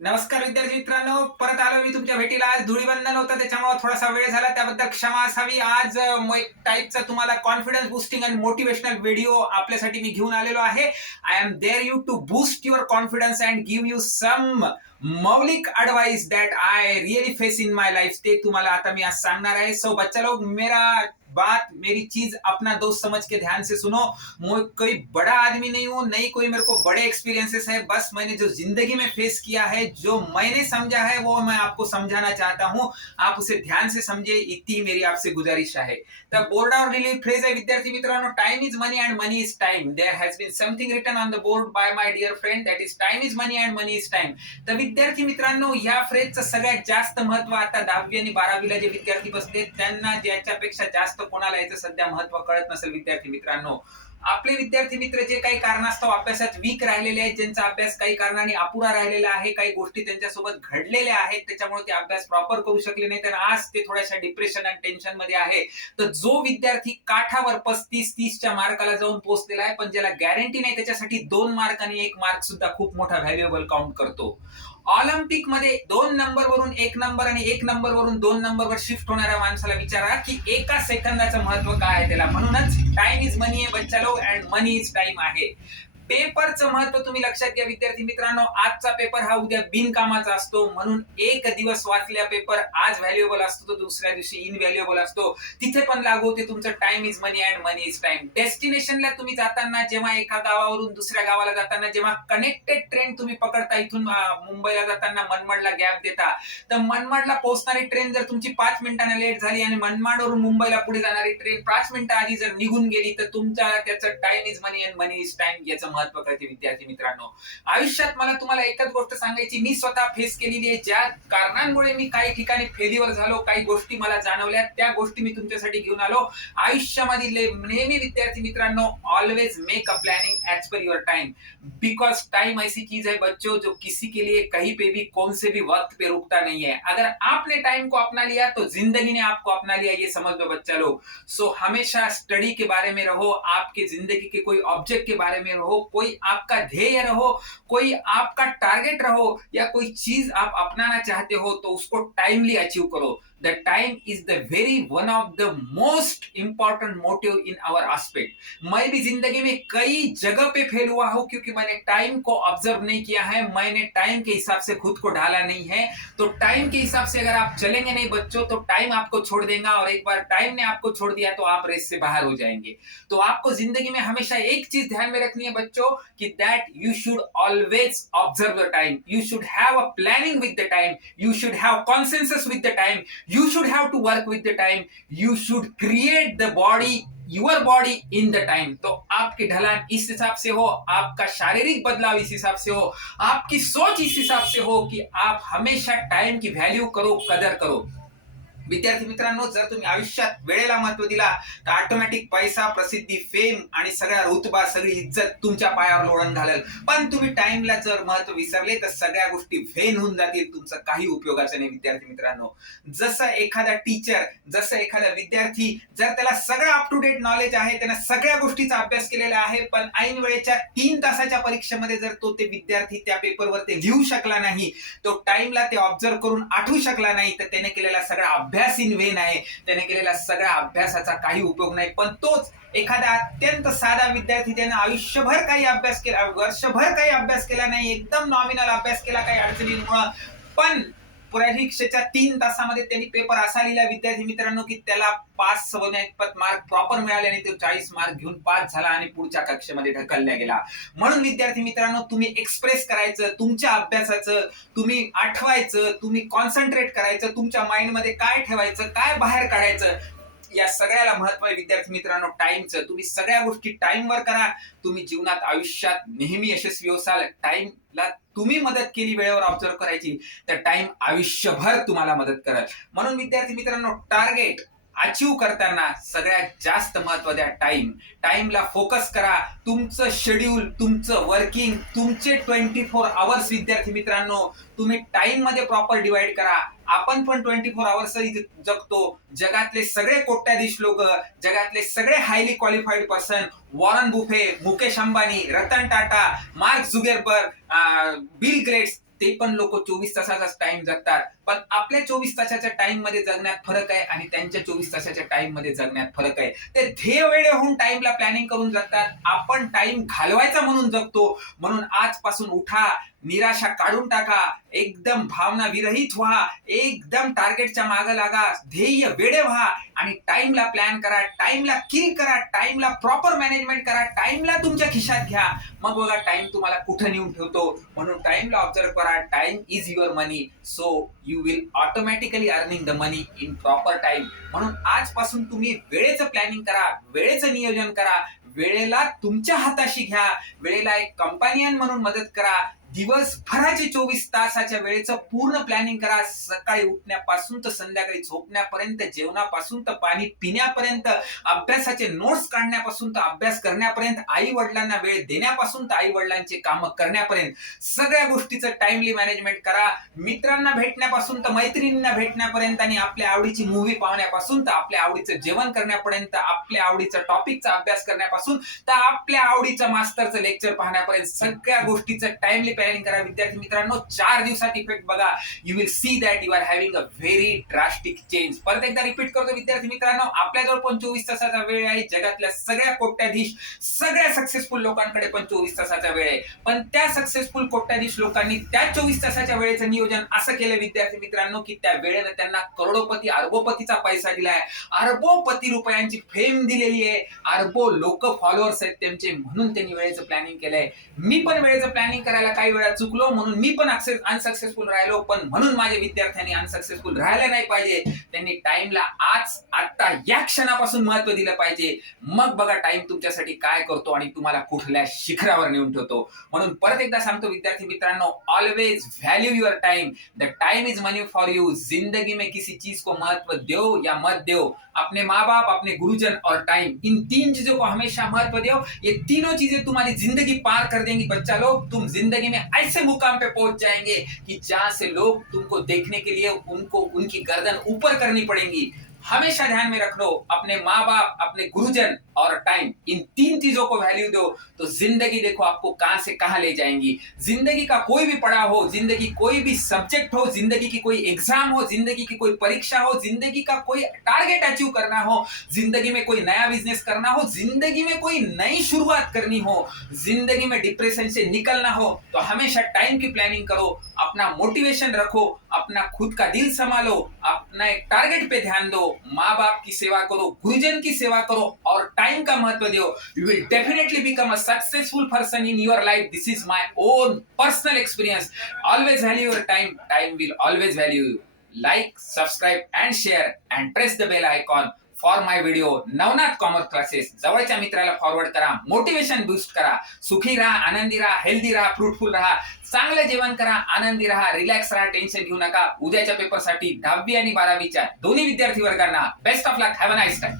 नमस्कार विद्यार्थी मित्रांनो, परत आलो मी तुमच्या भेटीला. आज धुळीवंदन होतं, त्याच्यामुळे थोडासा वेळ झाला, त्याबद्दल क्षमा असावी. आज एक टाईपचा तुम्हाला कॉन्फिडन्स बूस्टिंग आणि मोटिवेशनल व्हिडिओ आपल्यासाठी मी घेऊन आलेलो आहे. I am there you to boost your confidence and give you some मौलिक advice that I really face in my life. ते तुम्हाला आता मी आज सांगणार आहे. सो बच्चा लोग, मेरा बात मेरी चीज अपना दोस्त समझ के ध्यान से सुनो. मैं कोई बड़ा आदमी नहीं हूं, नहीं कोई मेरे को बड़े एक्सपीरियंसेस है. बस मैंने जो जिंदगी में फेस किया है, जो मैंने समझा है, वो मैं आपको समझाना चाहता हूं. आप उसे ध्यान से समझे, इतनी मेरी आपसे गुजारिश है. द बोर्ड और रिलीव फ्रेज है विद्यार्थी मित्रांनो, time is money and money is time. There has been something written on the board by my dear friend, that is time is money and money is time. तर विद्यार्थी मित्रांनो, या फ्रेजचं सगळ्यात जास्त महत्व आता 10वी आणि 12वीला जे विद्यार्थी बसले त्यांना ज्याच्यापेक्षा जास्त कोणाला याचं सध्या महत्व कळत नसेल. विद्यार्थी मित्रांनो, आपले विद्यार्थी मित्र जे काही कारणास्तव अभ्यासात वीक राहिलेले आहेत, ज्यांचा अभ्यास काही कारणाने अपुरा राहिलेला आहे, काही गोष्टी त्यांच्यासोबत घडलेल्या आहेत, त्याच्यामुळे ते अभ्यास प्रॉपर करू शकले नाही, तर आज ते थोड्याशा डिप्रेशन आणि टेन्शन मध्ये आहे. तर जो विद्यार्थी काठावर 35-30च्या मार्काला जाऊन पोहोचलेला आहे, पण ज्याला गॅरंटी नाही, त्याच्यासाठी 2 मार्क आणि 1 मार्क सुद्धा खूप मोठा व्हॅल्युएबल काउंट करतो. ऑलिम्पिक मध्ये 2 नंबर वरून 1 नंबर आणि 1 नंबर वरून 2 नंबरवर शिफ्ट होणाऱ्या माणसाला विचारा की एका सेकंदाचं महत्व काय आहे त्याला. म्हणूनच टाइम इज मनी आहे बच्चा लोग, अँड मनी इज टाइम आहे. पेपरचं महत्व तुम्ही लक्षात घ्या विद्यार्थी मित्रांनो. आजचा पेपर हा उद्या बिनकामाचा असतो, म्हणून एक दिवस वाचल्या पेपर आज व्हॅल्युएबल असतो, तो दुसऱ्या दिवशी इनव्हॅल्युएबल असतो. तिथे पण लागू होते तुमचं time is money and money is time. डेस्टिनेशनला तुम्ही जाताना, जेव्हा एका गावावरून दुसऱ्या गावाला जाताना, जेव्हा कनेक्टेड ट्रेन तुम्ही पकडता, इथून मुंबईला जाताना मनमाडला गॅप देता, तर मनमाडला पोहोचणारी ट्रेन जर तुमची 5 मिनिटांना लेट झाली आणि मनमाडवरून मुंबईला पुढे जाणारी ट्रेन 5 मिनिटं आधी जर निघून गेली, तर तुमच्या त्याचं time is money and money is time याचं महत्व कळते. विद्यार्थी मित्रांनो, आयुष्यात मला तुम्हाला एकच गोष्ट सांगायची, मी स्वतः फेस केलेली आहे. ज्या कारणांमुळे मी काही ठिकाणी फेल्युअर झालो, काही गोष्टी मला जाणवल्या, त्या गोष्टी मी तुमच्यासाठी घेऊन आलो. आयुष्यामध्ये नेहमी विद्यार्थी मित्रांनो, always make a planning as per your time, because time ऐसी चीज है बच्चों, जो किसी के लिए कहीं पे भी कौन से भी वक्त पे रुकता नहीं है. अगर आपने टाइम को अपना लिया तो जिंदगी ने आपको अपना लिया, ये समझ लो बच्चा लोग. सो हमेशा स्टडी के बारे में रहो, आपके जिंदगी के कोई ऑब्जेक्ट के बारे में रहो, कोई आपका ध्येय रहो, कोई आपका टारगेट रहो, या कोई चीज आप अपनाना चाहते हो, तो उसको टाइमली अचीव करो. The time is the very one of the most important motive in our aspect. मैं भी जिंदगी में कई जगह पे फेल हुआ हूं, क्योंकि मैंने टाइम को ऑब्जर्व नहीं किया है, मैंने टाइम के हिसाब से खुद को ढाला नहीं है. तो टाइम के हिसाब से अगर आप चलेंगे नहीं बच्चों, तो टाइम आपको छोड़ देगा, और एक बार टाइम ने आपको छोड़ दिया तो आप रेस से बाहर हो जाएंगे. तो आपको जिंदगी में हमेशा एक चीज ध्यान में रखनी है बच्चों, कि that you should always observe the time, you should have a planning with the time, you should have consensus with the time, you should have to work with the time, you should create the body, your body in the time. तो आपकी ढलान इस हिसाब से हो, आपका शारीरिक बदलाव इस हिसाब से हो, आपकी सोच इस हिसाब से हो कि आप हमेशा टाइम की व्हॅल्यू करो, कदर करो. विद्यार्थी मित्रांनो, जर तुम्ही आयुष्यात वेळेला महत्व दिला, तर ऑटोमॅटिक पैसा, प्रसिद्धी, फेम आणि सगळ्या रुतबा, सगळी इज्जत तुमच्या पायावर लोळण घालेल. पण तुम्ही टाइमला जर महत्व विसरले, तर सगळ्या गोष्टी फेन होऊन जातील, तुमचं काही उपयोगाचं नाही. विद्यार्थी मित्रांनो, जसं एखादा टीचर, जसं एखादा विद्यार्थी, जर त्याला सगळं अप टू डेट नॉलेज आहे, त्याने सगळ्या गोष्टीचा अभ्यास केलेला आहे, पण ऐन वेळेच्या 3 तासाच्या परीक्षेमध्ये जर तो ते विद्यार्थी त्या पेपरवर ते लिहू शकला नाही, तो टाइमला ते ऑब्झर्व करून आठवू शकला नाही, तर त्याने केलेला सगळा अभ्यास इन वेन आहे, त्याने केलेला सगळ्या अभ्यासाचा काही उपयोग नाही. पण तोच एखादा अत्यंत साधा विद्यार्थी, त्याने आयुष्यभर काही अभ्यास केला, वर्षभर काही अभ्यास केला नाही, एकदम नॉमिनल अभ्यास केला काही अडचणींमुळे, पण परीक्षेच्या 3 तासामध्ये त्यांनी पेपर असा लिहिला विद्यार्थी मित्रांनो, की त्याला 5 होण्याइतपत मार्क प्रॉपर मिळाले आणि तो 40 मार्क घेऊन पास झाला आणि पुढच्या कक्षेमध्ये ढकलला गेला. म्हणून विद्यार्थी मित्रांनो, तुम्ही एक्सप्रेस करायचं तुमच्या अभ्यासाचं, तुम्ही आठवायचं, तुम्ही कॉन्सन्ट्रेट करायचं, तुमच्या माइंडमध्ये काय ठेवायचं, काय बाहेर काढायचं, या सगळ्याला महत्व आहे विद्यार्थी मित्रांनो टाइमचं. तुम्ही सगळ्या गोष्टी टाइमवर करा, तुम्ही जीवनात आयुष्यात नेहमी यशस्वी होसाल. टाइमला तुम्ही मदत केली, वेळेवर ऑब्झर्व करायची, तर टाइम आयुष्यभर तुम्हाला मदत करेल. म्हणून विद्यार्थी मित्रांनो, टार्गेट अचीव करताना सगळ्यात जास्त महत्व द्या टाइम. टाइमला फोकस करा. तुमचं शेड्यूल, तुमचं वर्किंग, तुमचे 24 आवर्स विद्यार्थी मित्रांनो, तुम्ही टाइम मध्ये प्रॉपर डिवाइड करा. आपण पण 24 आवर्स जगतो. जगातले सगळे कोट्याधीश लोक, जगातले सगळे highly qualified person, Warren Buffett, Mukesh Ambani, Ratan Tata, Mark Zuckerberg, Bill Gates, ते पण लोक 24 तासाचाच टाइम जगतात. पण आपल्या 24 तासाच्या टाइम मध्ये जगण्यात फरक आहे आणि त्यांच्या 24 तासाच्या टाइम मध्ये जगण्यात फरक आहे. ते ध्येय वेळे होऊन टाइमला प्लॅनिंग करून जगतात. आपण टाइम घालवायचा म्हणून जगतो. म्हणून आजपासून उठा, निराशा काढून टाका, एकदम भावना विरहित व्हा, एकदम टार्गेटच्या मागे लागा, ध्येय वेडे व्हा आणि टाइमला प्लॅन करा, टाइमला किल करा, टाइमला प्रॉपर मॅनेजमेंट करा, टाइमला तुमच्या खिशात घ्या. मग बघा टाइम तुम्हाला कुठे नेऊन ठेवतो. म्हणून टाइमला ऑब्झर्व करा. Time is your money, so you will automatically earning the money in proper time. म्हणून आजपासून तुम्ही वेळेचं प्लॅनिंग करा, वेळेचं नियोजन करा, वेळेला तुमच्या हाताशी घ्या, वेळेला एक कंपॅनियन म्हणून मदत करा. दिवसभराचे 24 तासाच्या वेळेचं पूर्ण प्लॅनिंग करा. सकाळी उठण्यापासून तर संध्याकाळी झोपण्यापर्यंत, जेवणापासून तर पाणी पिण्यापर्यंत, अभ्यासाचे नोट्स काढण्यापासून तर अभ्यास करण्यापर्यंत, आई वडिलांना वेळ देण्यापासून तर आई वडिलांचे कामं करण्यापर्यंत सगळ्या गोष्टीचं टाइमली मॅनेजमेंट करा. मित्रांना भेटण्यापासून तर मैत्रिणींना भेटण्यापर्यंत आणि आपल्या आवडीची मूव्ही पाहण्यापासून तर आपल्या आवडीचं जेवण करण्यापर्यंत, आपल्या आवडीचा टॉपिकचा अभ्यास करण्यापासून तर आपल्या आवडीचं मास्तरचं लेक्चर पाहण्यापर्यंत सगळ्या गोष्टीचं टाइमली प्लॅनिंग करा. विद्यार्थी मित्रांनो, 4 दिवसात इफेक्ट बघा. You will see that you are having a very drastic change. परत एकदा रिपीट करतो विद्यार्थी मित्रांनो, आपल्याजवळ पण 24 तासाचा वेळ आहे. जगातल्या सगळ्या कोट्याधीश, सगळ्या सक्सेसफुल लोकांकडे पण 24 तासाचा वेळ आहे. पण त्या सक्सेसफुल कोट्याधीश लोकांनी त्या 24 तासाच्या वेळेचं नियोजन असं केलं विद्यार्थी मित्रांनो, की त्या वेळेनं त्यांना करोडोपती, अरबोपतीचा पैसा दिलाय, अरबोपती रुपयांची फेम दिलेली आहे, अरबो लोक फॉलोअर्स आहेत त्यांचे, म्हणून त्यांनी वेळेचं प्लॅनिंग केलंय. मी पण वेळेचं प्लॅनिंग करायला काही वेळा चुकलो, म्हणून मी पण अनसक्सेसफुल राहिलो. पण म्हणून माझ्या विद्यार्थ्यांनी अनसक्सेसफुल राहायला नाही पाहिजे. त्यांनी टाइमला आज, आता, या क्षणापासून महत्व दिलं पाहिजे. मग बघा टाइम तुमच्यासाठी काय करतो आणि तुम्हाला कुठल्या शिखरावर नेऊन ठेवतो. म्हणून परत एकदा सांगतो विद्यार्थी मित्रांनो, always value your time. The time is money for you. जिंदगी में किसी चीज को महत्व दो या मत दो, अपने माँ बाप, अपने गुरुजन और टाइम, इन 3 चीजों को हमेशा महत्व दो. ये तीनों चीजें तुम्हारी जिंदगी पार कर देंगी बच्चा लोग. तुम जिंदगी में ऐसे मुकाम पे पहुंच जाएंगे कि जहां से लोग तुमको देखने के लिए उनको उनकी गर्दन ऊपर करनी पड़ेगी. हमेशा ध्यान में रख लो, अपने माँ बाप, अपने गुरुजन और टाइम, इन 3 चीजों को वैल्यू दो तो जिंदगी देखो आपको कहां से कहां ले जाएंगी. जिंदगी का कोई भी पड़ाव हो, जिंदगी कोई भी सब्जेक्ट हो, जिंदगी की कोई एग्जाम हो, जिंदगी की कोई परीक्षा हो, जिंदगी का कोई टारगेट अचीव करना हो, जिंदगी में कोई नया बिजनेस करना हो, जिंदगी में कोई नई शुरुआत करनी हो, जिंदगी में डिप्रेशन से निकलना हो, तो हमेशा टाइम की प्लानिंग करो, अपना मोटिवेशन रखो, अपना खुद का दिल संभालो, अपना एक टारगेट पे ध्यान दो, माँ बाप की सेवा करो, गुरुजन की सेवा करो और टाइम का महत्व दो. You will definitely become a successful person in your life. This is my own personal experience. Always value your time. Time will always value you. Like, subscribe and share and press the bell icon for my video. Navnath commerce classes जवळच्या मित्राला forward करा, motivation boost करा. सुखी राहा, आनंदी राहा, healthy राहा, fruitful राहा, चांगलं जेवण करा, आनंदी राहा, रिलॅक्स राहा, टेन्शन घेऊ नका. उद्याच्या पेपरसाठी 10वी आणि 12वीच्या दोन्ही विद्यार्थी वर्गांना best of luck. Have a nice time.